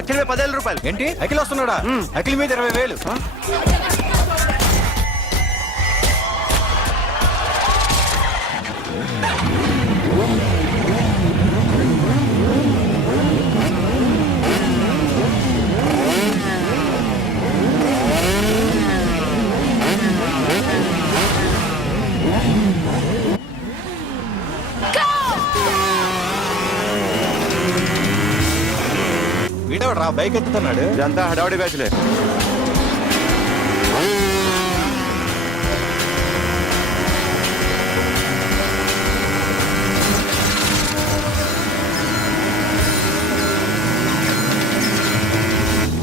అఖిల్ 10,000 రూపాయలు. ఏంటి అఖిల్ వస్తున్నాడా? అఖిల్ మీద 20,000. వీడెవడ్రా బైక్ ఎత్తుతున్నాడు? ఇదంతా హడావుడి బ్యాచ్లే.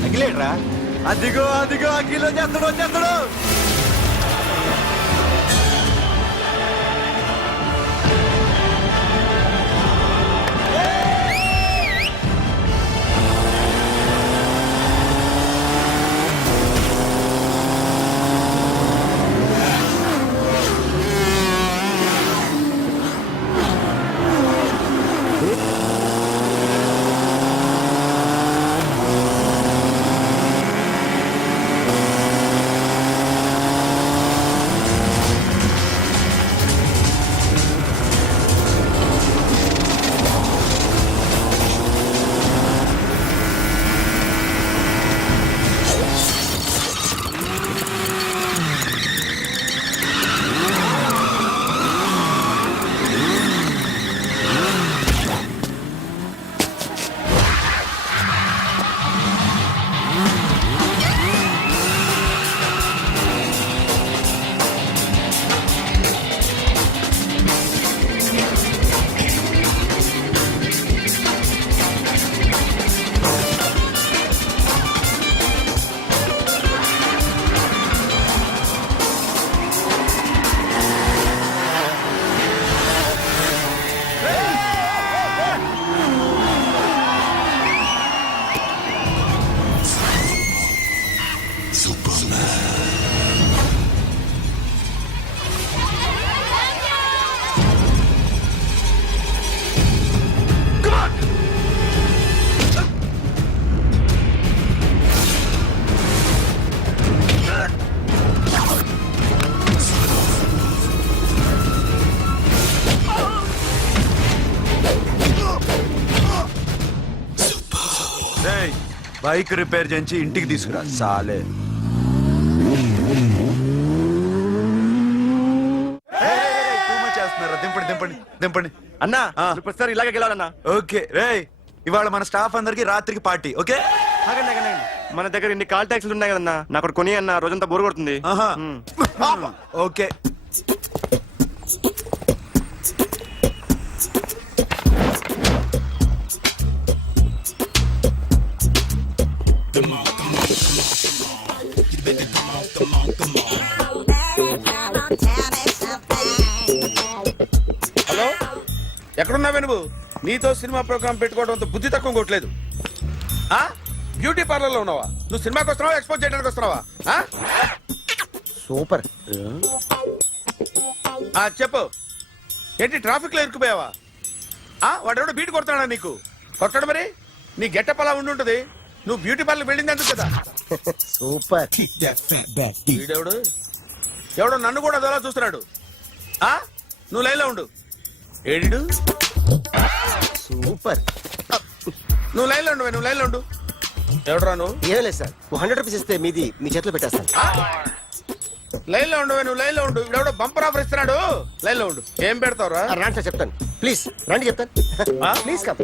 అఖిలేడ్రా? అదిగో అదిగో అఖిల్ వచ్చేస్తాడు. రేయ్, బైక్ రిపేర్ చేయించి ఇంటికి తీసుకురా సాలే. చేస్తున్నారా? దింపండి దింపండి దింపండి. అన్నా ఆ. ప్రతిసారి ఇలాగే గెలవాలన్నా. ఓకే రేయ్, ఇవాళ మన స్టాఫ్ అందరికి రాత్రికి పార్టీ. ఓకే ఆగండి, ఆగండి, ఆగండి. మన దగ్గర ఇన్ని కాల్ ట్యాక్సీలు ఉన్నాయి కదన్నా, నాకు ఒకటి కొని అన్న, రోజంతా బోర్ కొడుతుంది. ఆహా. మ్. ఓకే హలో, ఎక్కడున్నావే నువ్వు? నీతో సినిమా ప్రోగ్రామ్ పెట్టుకోవడంతో బుద్ధి తక్కువ కొట్టలేదు. ఆ బ్యూటీ పార్లర్ లో ఉన్నావా? నువ్వు సినిమాకి వస్తున్నావా, ఎక్స్పోజ్ చేయడానికి వస్తున్నావా? సూపర్. చెప్పు, ఏంటి ట్రాఫిక్ లో ఇరుక్కుపోయావా? వాడెవడో బీట్ కొడతాడా నీకు? కొట్టాడు మరి. నీ గెట్టప్ అలా ఉండి ఉంటుంది. నువ్వు బ్యూటీ పార్లర్ వెళ్ళింది ఎందుకు కదా? సూపర్. వీడెవడు? ఎవడో నన్ను కూడా అదోలా చూస్తున్నాడు. నువ్వు లైన్లో ఉండు. ఏడు సూపర్. నువ్వు లైన్లో ఉండు, నువ్వు లైన్లో ఉండు. ఎవడరా నువ్వు? ఏం లేదు సార్, 100 రూపీస్ ఇస్తే మీది మీ చేతిలో పెట్టేస్తాను. లైన్ లో ఉండు, నువ్వు లైన్ లో ఉండు. ఇవిడెవడో బంపర్ ఆఫర్ ఇస్తున్నాడు. లైన్ లో ఉండు. ఏం పెడతావురా? రాండి సార్, చెప్తాను. ప్లీజ్ రండి, చెప్తాను. Please come.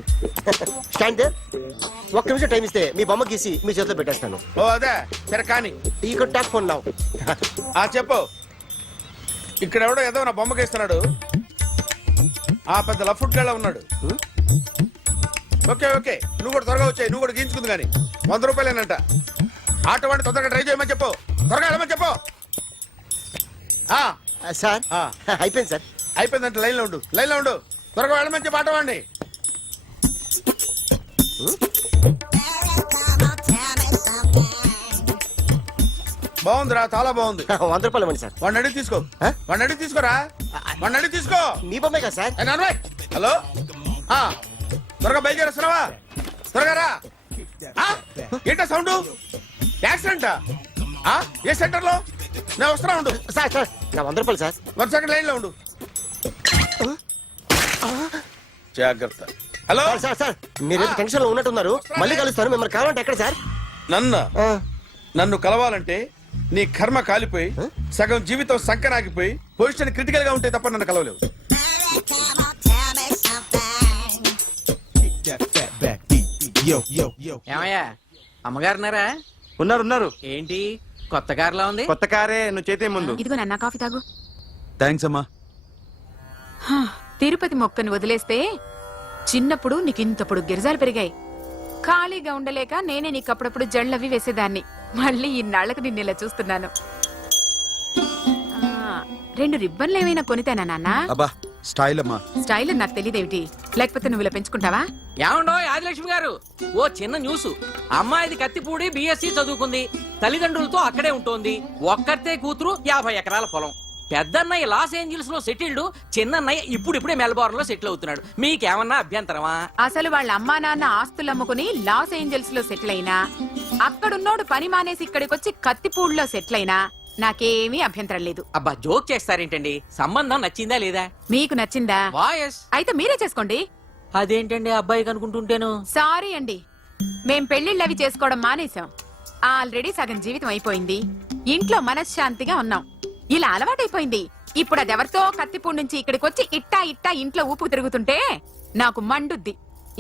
Stand there. ఒక్క నిమిషం టైం ఇస్తే మీ బొమ్మ గీసి మీ చేతిలో పెట్టేస్తాను. ఓ అదే సరే కానీ. ఈ కుడ్ టాక్ ఫోన్ నౌ. చెప్పు. ఇక్కడ ఎవడో ఏదో నా బొమ్మకి ఇస్తున్నాడు. పెద్ద లఫుట్ గళ్ళ ఉన్నాడు. ఓకే ఓకే, నువ్వు కూడా త్వరగా వచ్చాయి. నువ్వు కూడా గీంచుకుంది కానీ 100 రూపాయలేనంట. ఆటో వాడిని తొందరగా ట్రై చేయమని చెప్పు. త్వరగా వెళ్ళమని చెప్పు. సార్ అయిపోయింది సార్. అయిపోయిందంటే లైన్ లో ఉండు, లైన్ లో ఉండు. త్వరగా వెళ్ళమని చెప్పు ఆటో వాడిని. బాగుందిరా, చాలా బాగుంది. 100 రూపాయలు ఇవ్వండి సార్. వాడిని అడిగి తీసుకో. వాడిని అడిగి తీసుకోరా. వాడిని అడిగి తీసుకో. మీ బొమ్మే కదా సార్. హలో, త్వరగా బయలుదేరేస్తున్నావా? త్వరగా రా. ఏంటా సౌండ్? యాక్సిడెంట్? ఏ సెంటర్ లో? నేను వస్తున్నా ఉండు. సార్ సార్, నా 100 రూపాయలు సార్. 1 సెకండ్ లైన్ లో ఉండు. జాగ్రత్త. హలో సార్ సార్ సార్, మీరు టెన్షన్ లో ఉన్నట్టున్నారు. మళ్ళీ కలుస్తాను. మిమ్మల్ని కావాలంటే ఎక్కడ సార్? నన్ను కలవాలంటే నీ కర్మ కాలిపోయి సగం జీవితం సంకనాగిపోయి పొజిషన్ క్రిటికల్ గా ఉంటే తప్ప నన్ను కలవలేవు. ఏమయ్యా, అమ్మగారున్నారా? ఉన్నారు ఉన్నారు. ఏంటి కొత్త కారులా ఉంది? కొత్త కారే, నువ్వు చేతే ముందు. ఇదిగో నాన్న కాఫీ తాగు. థ్యాంక్స్ అమ్మా. తిరుపతి మొక్కని వదిలేస్తే చిన్నప్పుడు నీకింతప్పుడు గిరిజాలు పెరిగాయి. ఖాళీగా ఉండలేక నేనే నీకు అప్పుడప్పుడు జళ్ళవి వేసేదాన్ని. మళ్ళీ ఇన్నాళ్లకు నిన్ను ఇలా చూస్తున్నాను. 2 రిబ్బన్లు ఏమైనా కొనితేనా నాన్న? అబ్బా స్టైల్ అమ్మా. స్టైల్ అని నాకు తెలియదేమిటి? లేకపోతే నువ్వు ఇలా పెంచుకుంటావా? ఏమండో ఆదిలక్ష్మి గారు, ఓ చిన్న న్యూస్. అమ్మాయిది కత్తిపూడి BSc చదువుకుంది. తల్లిదండ్రులతో అక్కడే ఉంటోంది. ఒక్కతే కూతురు, 50 ఎకరాల పొలం. పెద్దన్నయ్య లాస్ ఏంజల్స్ లో సెటిల్డ్, చిన్నన్నయ్య ఇప్పుడిప్పుడే మెల్బోర్న్ లో సెటిల్ అవుతున్నాడు. మీకేమన్నా అభ్యంతరమా? అసలు వాళ్ళ అమ్మా నాన్న ఆస్తులు అమ్ముకుని లాస్ ఏంజల్స్ లో సెటిల్ అయినా, అక్కడున్నోడు పని మానేసి ఇక్కడికొచ్చి కత్తిపూడిలో సెటిల్ అయినా నాకేమీ అభ్యంతరం లేదు. అబ్బా జోక్ చేస్తారేంటండి? సంబంధం నచ్చిందా లేదా? మీకు నచ్చిందా? వాయస్ అయితే మీరే చేసుకోండి. అదేంటండి అబ్బాయికి అనుకుంటుంటేను? సారీ అండి, మేం పెళ్లిళ్ళు అవి చేసుకోవడం మానేశాం. ఆల్రెడీ సగం జీవితం అయిపోయింది. ఇంట్లో మనశ్శాంతిగా ఉన్నాం. ఇలా అలవాటైపోయింది. ఇప్పుడు అదెవరితో కత్తిపూడి నుంచి ఇక్కడికి వచ్చి ఇట్టా ఇట్టా ఇంట్లో ఊపు తిరుగుతుంటే నాకు మండుద్ది.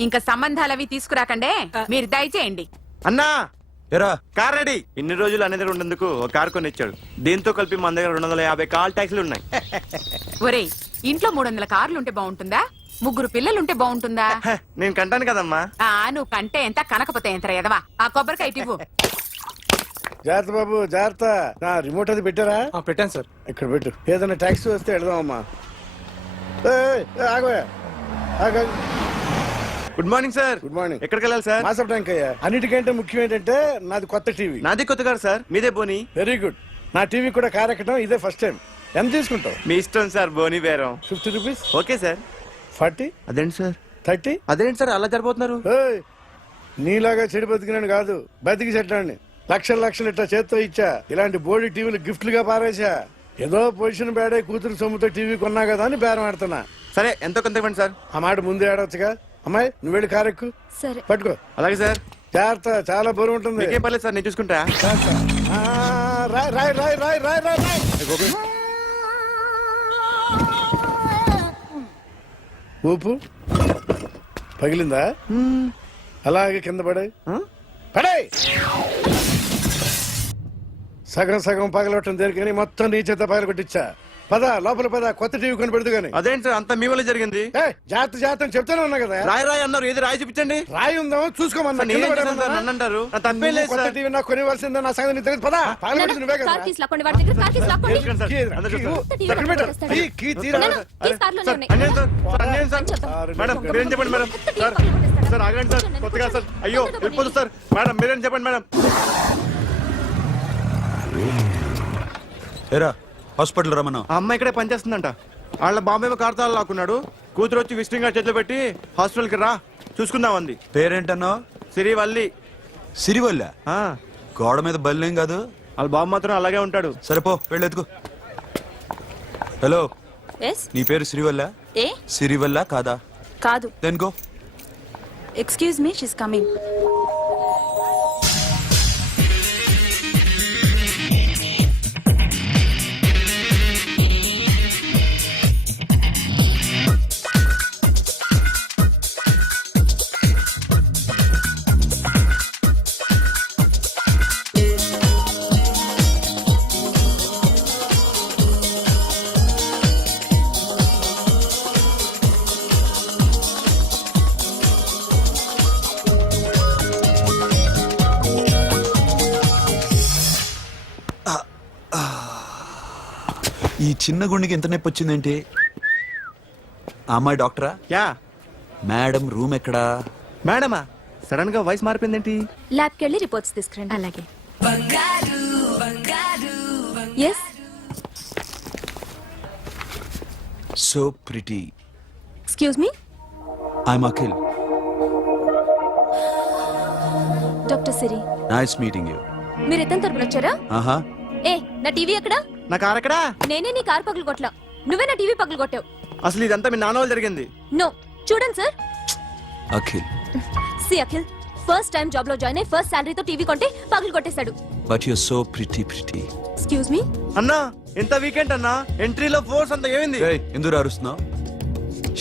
ఇంకా సంబంధాలవి తీసుకురాకండే, మీరు దయచేయండి. అన్నా ఎరా కార్ రెడీ. ఇన్ని రోజులు అనే దగ్గర ఉండేందుకు ఒక కార్ కొని ఇచ్చాడు. దీంతో కలిపి మన దగ్గర 250 కాల్ ట్యాక్సీలు ఉన్నాయి. ఒరేయ్, ఇంట్లో 300 కార్లుంటే బాగుంటుందా? 3 పిల్లలుంటే బాగుంటుందా? నేను కంటాను కదమ్మా. నువ్వు కంటే ఎంత కనకపోతే ఎంత ఎదవా. ఆ కొబ్బరికాయ ఇవ్వు. జాగ్రత్త బాబు, జాగ్రత్త. నా రిమోట్ అది పెట్టారా? పెట్టాను సార్. ఇక్కడ పెట్టు. ఏదైనా ట్యాక్సీ వస్తే వెళదామమ్మా. ఆగోయా, good morning sir. Good morning. ఎక్కడికి వెళ్ళాలి సార్? మాసప్ ట్యాంక్ అయ్యా. అన్నిటికంటే ముఖ్యం ఏంటంటే నాది కొత్త టీవీ. నాది కొత్త కాదు సార్, మీదే బోని. Very good. నా టీవీ కూడా కారెక్కడం ఇదే ఫస్ట్ టైం. ఎంత తీసుకుంటావు? మీ ఇష్టం సార్, బోని బేరం. 50 రూపీస్. Okay sir. 40, అదేంటి సార్? 30. అదేంటి సార్ అలా జరిపోతున్నారు? ఏయ్, నీలాగా చెడు బతికినాను కాదు, బతికి చెట్టాన్ని. లక్షలు లక్షలు ఇట్లా చేత్తో ఇచ్చా. ఇలాంటి బోర్డు టీవీలు గిఫ్ట్లుగా పారేసా. ఏదో పొజిషన్ బేడే కూతురు సొమ్ముతో టీవీ కొన్నా కదా అని బేరం ఆడుతున్నా. సరే ఎంతో కొంత ఇవ్వండి సార్. ఆ మాట ముందే ఆడవచ్చుగా. అమ్మాయి నువ్వు వెళ్ళి కారెక్కు. సరే. పట్టుకో. అలాగే సార్. జాగ్రత్త, చాలా బరువు ఉంటుంది. మీకేం పర్లేదు సార్, నేను చూసుకుంటా. జాగ్రత్త. ఆ, రాయ్ రాయ్ రాయ్ రాయ్ రాయ్ రాయ్ రాయ్. ఊపు పగిలిందా? అలాగే కింద పడే పడే. సగం సగం పగలవటం దేనికని మొత్తం నీ చేత పగల కొట్టించా. పద లోపల పద, కొత్త టీవీ కొని పెడదు గాని. అదేంటి సార్ అంత మీ వల్ల జరిగింది? జాగ్రత్త జాగ్రత్త అని చెప్తానే ఉన్నా కదా. రాయి రాయి అన్నారు, ఏది రాయి చూపించండి. రాయి ఉందామో చూసుకోమన్నా. నేనేం చేశాను సార్? నన్ను అంటారు. నా తప్పేం లేదు కొత్త సార్. టీవీ నాకు కొనివ్వాల్సిందే. నా సంగతి నీకు తెలియదు. పద పగలగొట్టింది నువ్వే కదా. కార్ కీస్ లాక్కోండి, వాడి దగ్గర కార్ కీస్ లాక్కోండి. తీసుకురండి సార్. కీ ఏదిరా? అందరూ కీ చూస్తారు. ఇవ్వు. ఎక్కడ పెట్టారు? కీ తీరా. కీస్ కార్లోనే సార్, ఉన్నాయి. అన్యాయం సార్. సార్, అన్యాయం సార్. చెప్తాం. మేడం మీరేం చెప్పండి మేడం. సార్ సార్ ఆగండి సార్, కొత్తగా సార్. అయ్యో వెళ్ళిపోదు సార్. మేడం మీరేం చెప్పండి మేడం. ఏరా హాస్పిటల్ రమ్మన్నా. ఆ అమ్మాయి ఇక్కడే పనిచేస్తుందంట. వాళ్ళ బాంబేమో కార్తాలు లాక్కున్నాడు. కూతురు వచ్చి విజిటింగ్ కార్డ్ చేతిలో పెట్టి హాస్పిటల్కి రా చూసుకుందాం అంది. పేరేంటన్నావు? సిరివల్లి. సిరివల్ల? ఆ, గోడ మీద బల్లేం కాదు. వాళ్ళ బాబు మాత్రం అలాగే ఉంటాడు. సరిపో వెళ్ళెత్తుకో. హలో, ఎస్ నీ పేరు సిరివల్ల? ఏ సిరివల్ల కాదా? కాదు. Then go. Excuse me, she's coming. ఈ చిన్న గుండెకి ఎంత నొప్పి వచ్చిందేంటి? ఆ అమ్మాయి డాక్టరా? యా. మేడం రూమ్ ఎక్కడా? మేడమా సడన్ గా వాయిస్ మారిపోయిందేంటి? ల్యాబ్కి వెళ్ళి రిపోర్ట్స్ తీసుకురండి. అలాగే. Yes so pretty. Excuse me, I'm Akhil. Doctor Siri. Nice meeting you. మీరు ఎత్తని తరపున వచ్చారా? ఆహా. ఏ నా టీవీ ఎక్కడా? నా కారు ఎక్కడా? నేనే నీ కార్ పగలు కొట్టలా, నువ్వే నా టీవీ పగలు కొట్టావు. అసలు ఇదంతా మీ నాన్న వాళ్ళు జరిగింది. నో, చూడండి sir. Akhil. See Akhil, first time job లో జాయిన్ అయ్యి ఫస్ట్ శాలరీతో టీవీ కొంటే పగలు కొట్టేశాడు. But you so pretty pretty. Excuse me. అన్నా ఎంత వీకెండ్ అన్నా, ఎంట్రీలో ఫోర్స్ అంతా ఏమైంది? ఎందుకు అరుస్తున్నావు?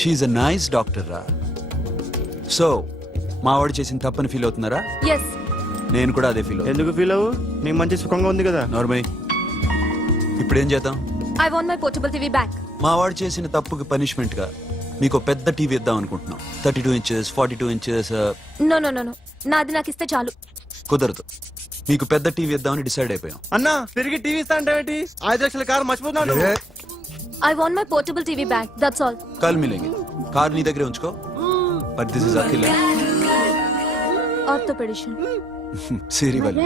షీఈ్ అ నైస్ డాక్టర్ రా. సో మా వాడు చేసిన తప్పని ఫీల్ అవుతున్నారా? ఎస్. నేను కూడా అదే ఫీల్ అవుతున్నా. ఎందుకు ఫీల్ అవ్వు, నీకు మంచి సుఖంగా ఉంది కదా. నార్మల్. ఇప్పుడు ఏం చేద్దాం? I want my portable TV back. మా వాడు చేసిన తప్పుకి పనిష్మెంట్ గా మీకు పెద్ద టీవీ ఇద్దాం అనుకుంటున్నాం. 32 inches 42 inches. No no no no, నాది నాకు ఇస్తే చాలు. కుదరదు. మీకు పెద్ద టీవీ ఇద్దామని డిసైడ్ అయిపోయాం. అన్నా తిరిగి టీవీ ఇస్తా అంటే 5 లక్షల కారు మర్చిపోతున్నాడు. I want my portable TV back, that's all. Call మిలేంగి. కార్ నీ దగ్గరే ఉంచుకో. But this is Akhil. Orthopaedician. Siri Valli.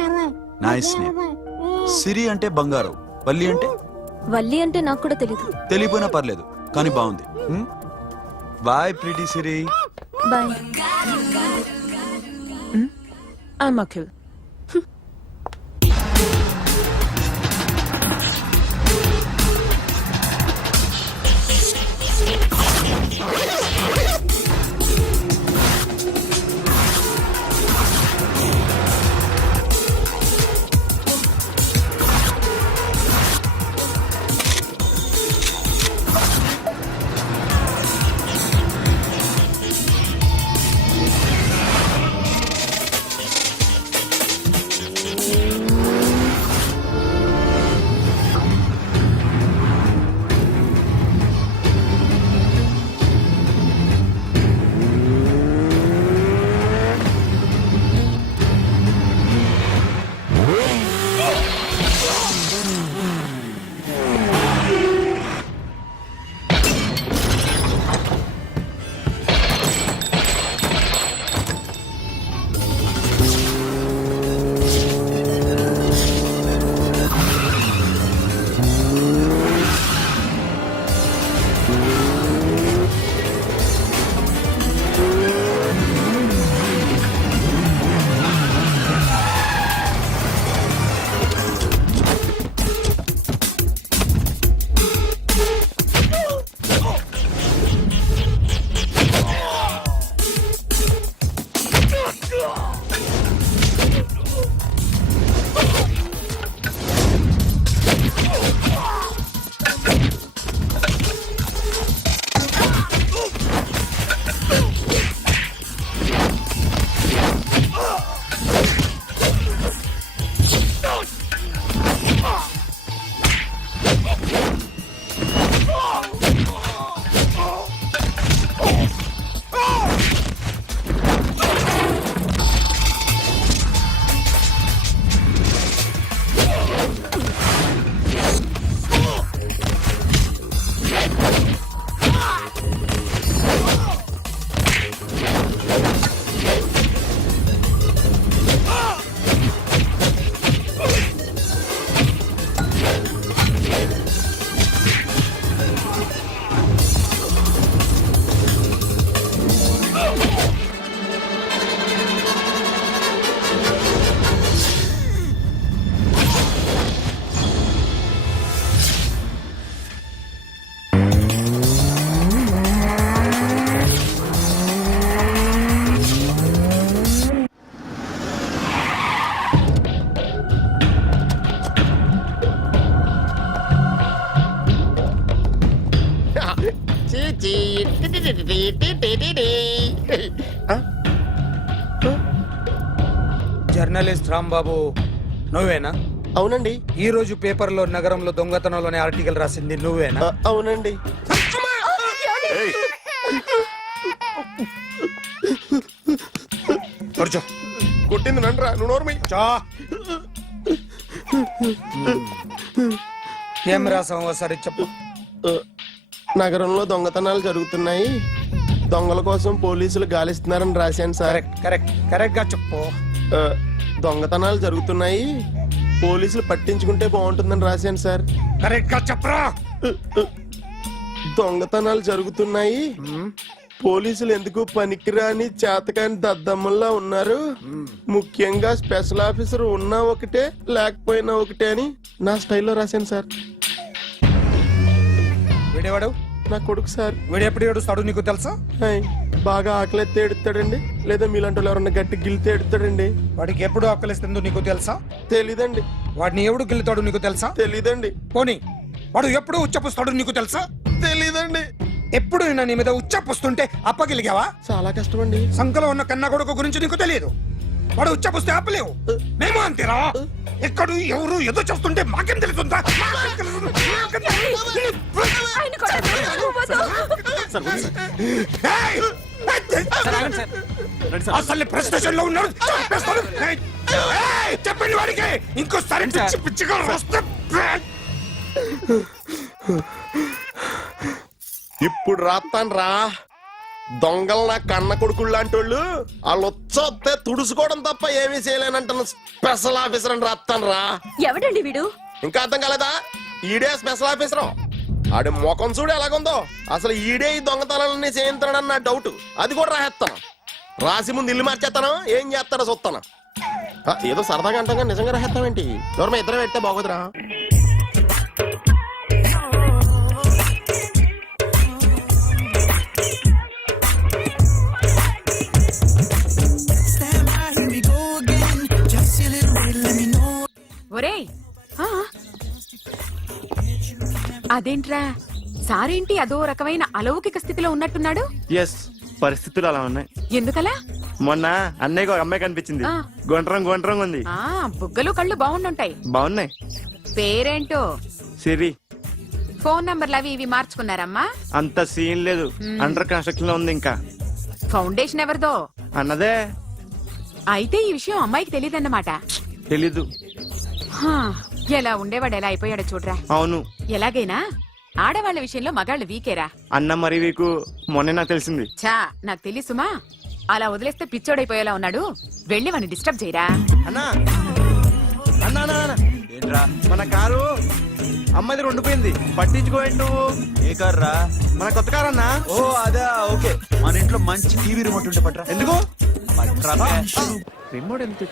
Nice name. Siri అంటే బంగారం, వల్లి అంటే? వల్లి అంటే నాకు కూడా తెలీదు. తెలియపోయినా పర్లేదు, కానీ బాగుంది. Bye pretty Siri. Bye. I'm Akhil. Journalist Rambabu నువ్వేనా? అవునండి. ఈ రోజు పేపర్లో నగరంలో దొంగతనంలోనే ఆర్టికల్ రాసింది నువ్వేనా? అవునండి. కూర్చో. కొట్టింది నండ్రా, నువ్వు నోర్మై. చా. ఏం రాసావు ఒకసారి చెప్పు. నగరంలో దొంగతనాలు జరుగుతున్నాయి, దొంగల కోసం పోలీసులు గాలిస్తున్నారని రాశాను సార్. కరెక్ట్ గా చెప్పు. దొంగతనాలు జరుగుతున్నాయి, పోలీసులు పట్టించుకుంటే బాగుంటుందని రాశాను సార్. కరెక్ట్ గా చెప్పరా. దొంగతనాలు జరుగుతున్నాయి, పోలీసులు ఎందుకు పనికిరాని చేతకాని దద్దమ్మల్లా ఉన్నారు, ముఖ్యంగా స్పెషల్ ఆఫీసర్ ఉన్నా ఒకటే లేకపోయినా ఒకటే అని నా స్టైల్లో రాశాను సార్. వీడేవాడు? నా కొడుకు సార్. వీడు ఎప్పుడు ఏడుస్తాడు నీకు తెలుసా? హాయ్, బాగా ఆకలిస్తే ఎడుతాడండి, లేదా మీలాంటి వాళ్ళు ఎవరన్నా గట్టి గిల్తే ఎడుతాడండి. వాడికి ఎప్పుడు ఆకలిస్తుందో నీకు తెలుసా? తెలీదండి. వాడిని ఎవడు గిల్లుతాడు నీకు తెలుసా? తెలీదండి. పోనీ వాడు ఎప్పుడు ఉచ్చపుస్తాడు నీకు తెలుసా? తెలీదండి. ఎప్పుడు నీ మీద ఉచ్చపుస్తుంటే అప్పగిలిగావా? చాలా కష్టం అండి. సంకలో ఉన్న కన్న కొడుకు గురించి నీకు తెలియదు. వాడు ఉచ్చపుస్తే ఆపలేవు. మేము అంతేరా. ఎక్కడు ఎవరు ఏదో చేస్తుంటే మాకేం తెలుస్తుందా? ఏయ్! అసలు ప్రెస్టేషన్ లో ఉన్నాడు. చంపేస్తాను. ఏయ్! చెప్పండి వాడికి ఇంకోసారి పిచ్చి పిచ్చిగా వస్తే ఇప్పుడు రాస్తాను రా. దొంగలు నా కన్న కొడుకులు లాంటి వాళ్ళు వాళ్ళు వచ్చొస్తే తుడుచుకోవడం తప్ప ఏమీ చేయలేనంటున్న స్పెషల్ ఆఫీసర్ అని రాస్తాను రా. ఎవడండి వీడు? ఇంకా అర్థం కాలేదా? ఈడే స్పెషల్ ఆఫీసర్. ఆడి ముఖం చూడు ఎలాగుందో. అసలు ఈడే ఈ దొంగతనాలన్నీ చేయించాడని నా డౌట్. అది కూడా రాసేస్తాను. రాసి ముందు ఇల్లు మార్చేస్తాను, ఏం చేస్తాడో చూస్తాను. ఏదో సరదాగా అంటాం, నిజంగా రాసేస్తామేంటి? ఎవరు ఇద్దరం పెడితే బాగోదురా. ఒరేయ్, ఆ? అదేంట్రా సారేంటి అదో రకమైన అలౌకిక స్థితిలో ఉన్నట్టున్నాడు? ఎస్, పరిస్థితులు అలా ఉన్నాయి. ఎందుకలా? మొన్న అన్నయ్యకు ఒక అమ్మాయి కనిపించింది. ఆ. గుండ్రం ఉంది. ఆ బుగ్గలు కళ్ళు బాగుండుంటాయి. బాగున్నాయి. పేరేంటో? సిరి. ఫోన్ నంబర్లు అవి ఇవి మార్చుకున్నారమ్మా? అంత సీన్ లేదు, అండర్ కన్స్ట్రక్షన్ లో ఉంది. ఇంకా ఫౌండేషన్ ఎవరిదో? అన్నదే. అయితే ఈ విషయం అమ్మాయికి తెలియదన్నమాట. తెలీదు. హా, ఎలా ఉండేవాడు ఎలా అయిపోయాడో చూడరా. అవును. ఎలాగైనా ఆడవాళ్ల విషయంలో మగాళ్ళు వీకేరా. అన్న మరి వీకు మొన్నే నాకు తెలిసింది. చా, నాకు తెలుసుమా. అలా వదిలేస్తే పిచ్చోడైపోయేలా ఉన్నాడు. వెళ్ళి వాడిని డిస్టర్బ్ చేయరా. అన్నా అన్నా అన్నా, ఏంట్రా? మన కారు అమ్మాయి దగ్గర ఉండిపోయింది, పట్టించుకోండి నువ్వు. ఏ కార్ రా? మన కొత్త కారు అన్నా. ఓ అదా, ఓకే. మన ఇంట్లో మంచి టీవీ రిమోట్ ఉంటే పట్రా. ఎందుకు? పట్రా. రిమోట్ ఎంత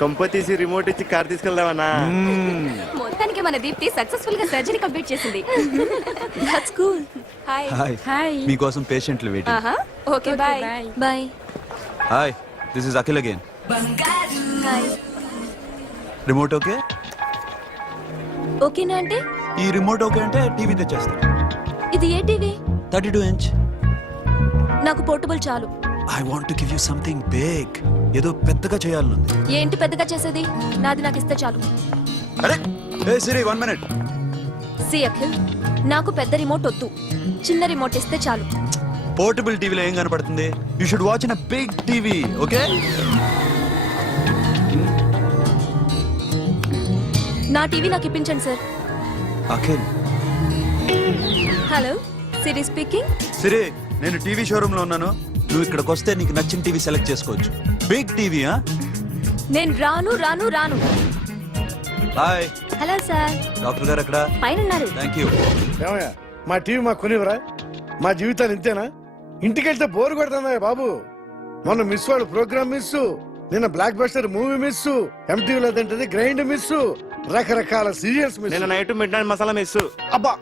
కంప తీసి రిమోట్ ఇచ్చి కార్ తీసుకెళ్దామన్నా. మొత్తానికి మన దీప్తి సక్సెస్ఫుల్ గా సర్జరీ కంప్లీట్ చేసింది. That's cool. హాయ్. హాయ్. మీకోసం పేషెంట్లు వెయిటింగ్. ఆహా. Okay, bye. Bye. Hi, this is Akhil again. Hi. Remote okay? ఓకేనా అంటే? ఈ రిమోట్ ఓకే అంటే టీవీ తెచ్చేస్తా. ఇది ఏ టీవీ? 32 ఇంచ్. నాకు పోర్టబుల్ చాలు. I want to give you something big. ఏదో పెద్దగా చేయాలనుంది. ఏంటి పెద్దగా చేసేది? నాది నాకు ఇస్తే చాలు. అరే ఏ సిరి, 1 మినిట్. సి అఖిల్, నాకు పెద్ద రిమోట్ వద్దు, చిన్న రిమోట్ ఇస్తే చాలు. పోర్టబుల్ టీవీలో ఏం కనపడుతుంది? You should watch in a big TV, okay? నా టీవీ నాకు ఇప్పించండి sir. Akhil. Hello, Siri speaking. Siri, నేను టీవీ షోరూమ్ లో ఉన్నాను. నువ్వు ఇక్కడికి వస్తే నీకు నచ్చిన టీవీ సెలెక్ట్ చేసుకోవచ్చు. Big TV. నేను రాను. హాయ్. Hello sir. డాక్టర్ గారు ఎక్కడ? పైన ఉన్నారు. Thank you. ఏమయ్యా, మా టీవీ మాకు కొనివరా? మా జీవితాలు ఇంతేనా? ఇంటికెళ్తే బోర్ కొడుతుందా బాబు? మొన్న మిస్ వాళ్ళు ప్రోగ్రామ్ మిస్, నిన్న బ్లాక్ బస్టర్ మూవీ మిస్, ఎంటీవీలో తింటది గ్రైండ్ మిస్, రకరకాల సీరియల్స్ మిస్. నేను night midnight masala miss. అబ్బా,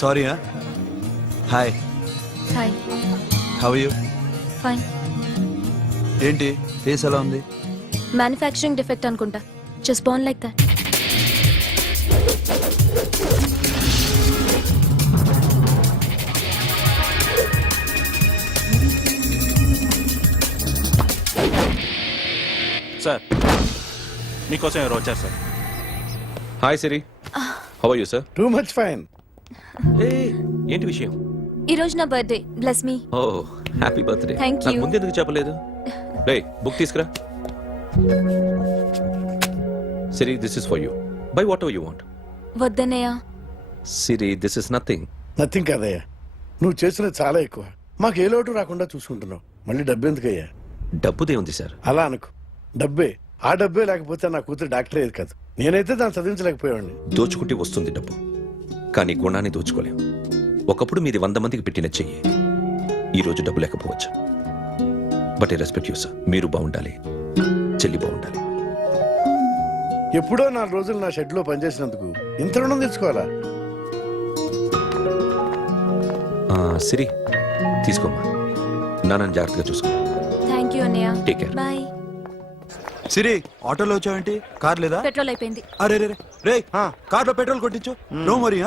sorry. Hi. Hi. How are you? Fine. ఏంటి ఫేస్ ఎలా ఉంది? మ్యానుఫ్యాక్చరింగ్ డిఫెక్ట్ అనుకుంటా. Just born like that. మీకోసం ఎవరు వచ్చారు sir. Hi Siri, how are you sir? Too much fine. ఏంటి విషయం? ఈ రోజు నా birthday, bless me. Oh happy birthday. Thank you. నాకు ముందు ఎందుకు చెప్పలేదు? రే బుక్ తీసుకురా. Siri, this is for you. Buy whatever you want. వద్దన్నయ్య. Siri, this is nothing. Nothing కాదయ్యా, నువ్వు చేసినది చాలా ఎక్కువ. మాకు ఏ లోటు రాకుండా చూసుకుంటున్నావు. మళ్ళీ డబ్బు ఎందుకయ్యా? డబ్బుదే ఉంది సార్. అలా అనుకో, డబ్బే. ఆ డబ్బే లేకపోతే నా కూతురు డాక్టర్ అయ్యేది కాదు. నేనైతే దాన్ని చదివించలేకపోయాడిని. దోచుకుంటే వస్తుంది డబ్బు, కానీ గుణాన్ని దోచుకోలేం. ఒకప్పుడు మీది 100 మందికి పెట్టిన చెయ్యి, ఈ రోజు డబ్బు లేకపోవచ్చు. But I respect you sir. మీరు బాగుండాలి, చెల్లి బాగుండాలి. ఎప్పుడో 4 రోజులు నా షెడ్ లో పనిచేసినందుకు ఇంత రుణం తెచ్చుకోవాలా? సిరి, తీసుకోమ్మా. నాన్నని జాగ్రత్తగా చూసుకో. థ్యాంక్ యూ అన్నయ్య. Take care. బాయ్. సిరి, ఆటోలో వచ్చావేంటి? కార్ లేదా? పెట్రోల్ అయిపోయింది. అరే రే రే, కార్లో పెట్రోల్ కొట్టించు. నో మరి.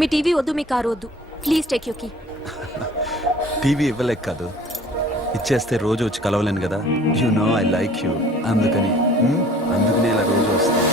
మీ టీవీ వద్దు, మీ కారు వద్దు. Please take you key. TV ఇవ్వలేక కాదు, ఇచ్చేస్తే రోజు వచ్చి కలవలేను కదా. You know I like you. అందుకని ఇలా రోజు వస్తాను.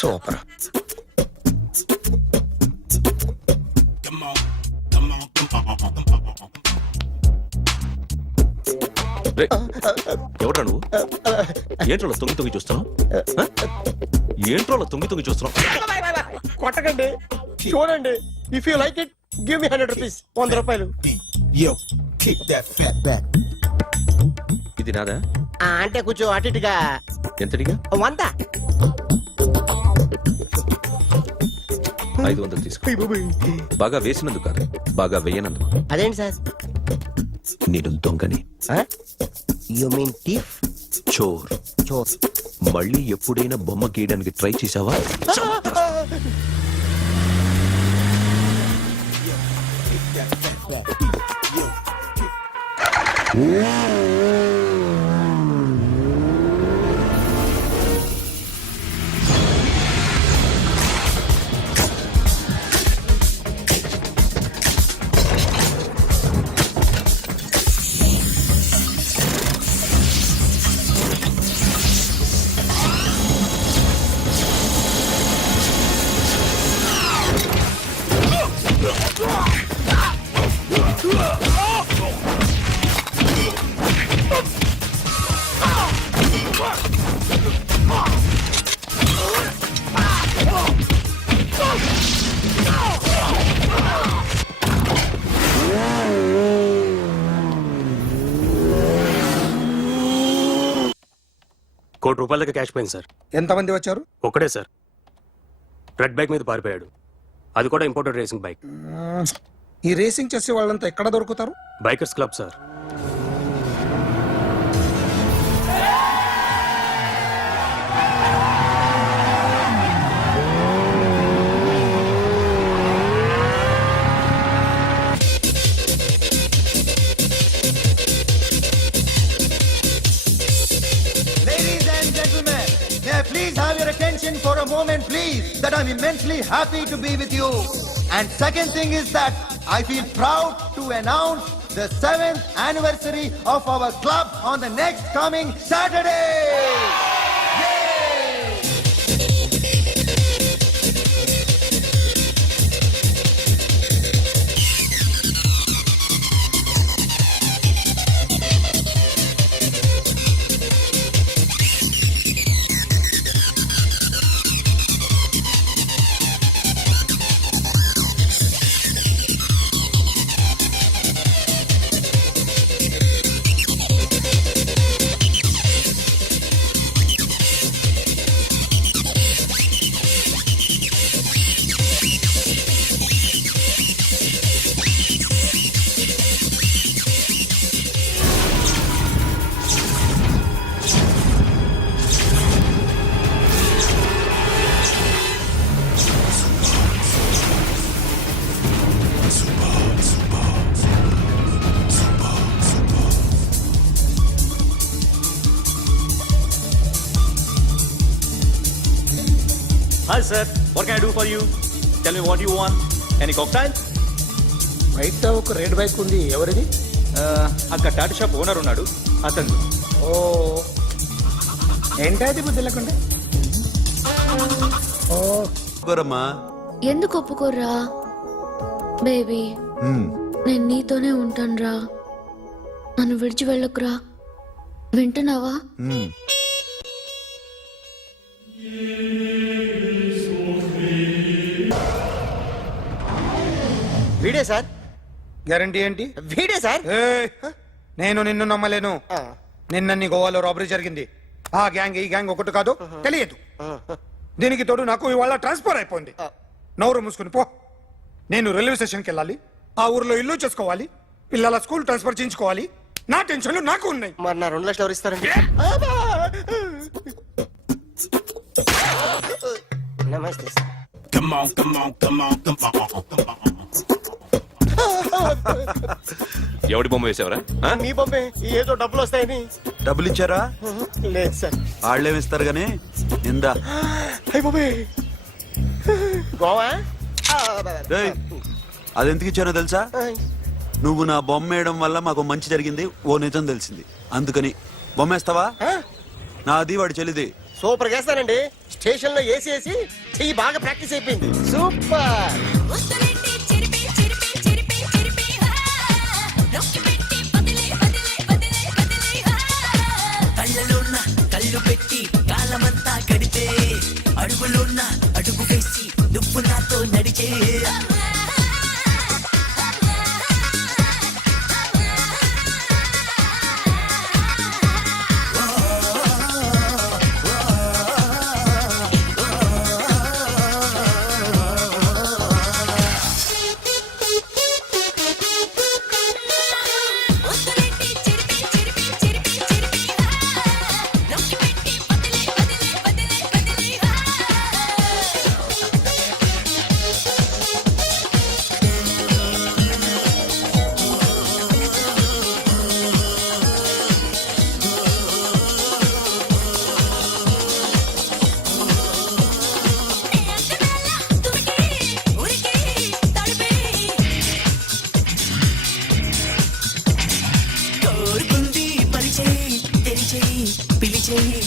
సూపర్. ఎవడ్రా నువ్వు? ఏంట్రోలో తొంగి తొంగి చూస్తున్నావు? ఏంట్రోలో తొంగి తొంగి చూస్తున్నావు? కొట్టకండి, చూడండి. If you like it give me 100 rupees. 100 రూపాయలు. ఇది నాదా? అంటే కొంచెం అటు ఇటుగా. ఎంతడిగా? 100. 500 తీసుకో. బాగా వేసినందుకు కాదు, బాగా వేయనందుకు. అదేంటి సార్? నేను దొంగని. You mean thief? చోర్. చోర్. మళ్ళీ ఎప్పుడైనా బొమ్మ గీయడానికి ట్రై చేసావా? ₹1 దాకా క్యాష్ పోయింది సార్. ఎంతమంది వచ్చారు? ఒక్కడే సార్. రెడ్ బైక్ మీద పారిపోయాడు. అది కూడా ఇంపోర్టెడ్ రేసింగ్ బైక్. ఈ రేసింగ్ చేసే వాళ్ళంతా ఎక్కడ దొరుకుతారు? Bikers club sir. Ladies and gentlemen, may I please have your attention for a moment, please, that I'm immensely happy to be with you. And second thing is that I feel proud to announce the 7th anniversary of our club on the next coming Saturday. Yay! Hi sir, what can I do for you? Tell me what you want. Any cocktail? బయట ఒక red bike ఉంది, ఎవరిది? అక్కడ Tata shop owner ఉన్నాడు, అతను. ఓ, ఏంటది బుద్ధి లేకుండా? ఓ, కోరమ్మా. ఎందుకు ఒప్పుకోర్రా బేబీ? నేను నీతోనే ఉంటానురా. నన్ను విడిచి వెళ్ళకురా. వింటున్నావా? వీడే సార్. గ్యారంటీ ఏంటి? వీడే సార్. ఏయ్, నేను నిన్ను నమ్మలేను. నిన్న నీ గోవాలో రాబరీ జరిగింది. ఆ గ్యాంగ్ ఈ గ్యాంగ్ ఒకటి కాదు, తెలియదు. దీనికి తోడు నాకు ఇవాళ ట్రాన్స్ఫర్ అయిపోయింది. నోరు మూసుకుని పో. నేను రైల్వే స్టేషన్కి వెళ్ళాలి, ఆ ఊర్లో ఇల్లు చేసుకోవాలి, పిల్లల స్కూల్ ట్రాన్స్ఫర్ చేయించుకోవాలి. నా టెన్షన్లు నాకు ఉన్నాయి. మరి నా 2 లక్షలు ఎవరు ఇస్తారండి? నమస్తే సార్. ఎవడి బొమ్మ వేసావరా? మీ బొమ్మే, ఏదో డబ్బులు వస్తాయని. డబ్బులు ఇచ్చారా? లేదు సార్. వాళ్ళేమిస్తారు గానీ ఇందా. అయ్య బాబే, గోవా. డేయ్, అది ఎందుకు ఇచ్చానో తెలుసా? నువ్వు నా బొమ్మ వేయడం వల్ల మాకు మంచి జరిగింది, ఓ నిజం తెలిసింది. అందుకని బొమ్మేస్తావా? నాది వాడి చెల్లిది. సూపర్ చేస్తానండి. స్టేషన్ లో ఏసీ చెయ్యి బాగా ప్రాక్టీస్ అయిపోయింది. సూపర్. కళ్ళలోన కళ్ళు పెట్టి కాలమంతా గడిపే అడుగులోన అడుగు వేసి నువ్వు నాతో నడిచే కోరుకుంది పరిచయి తెరిచేయి పిలిచేయి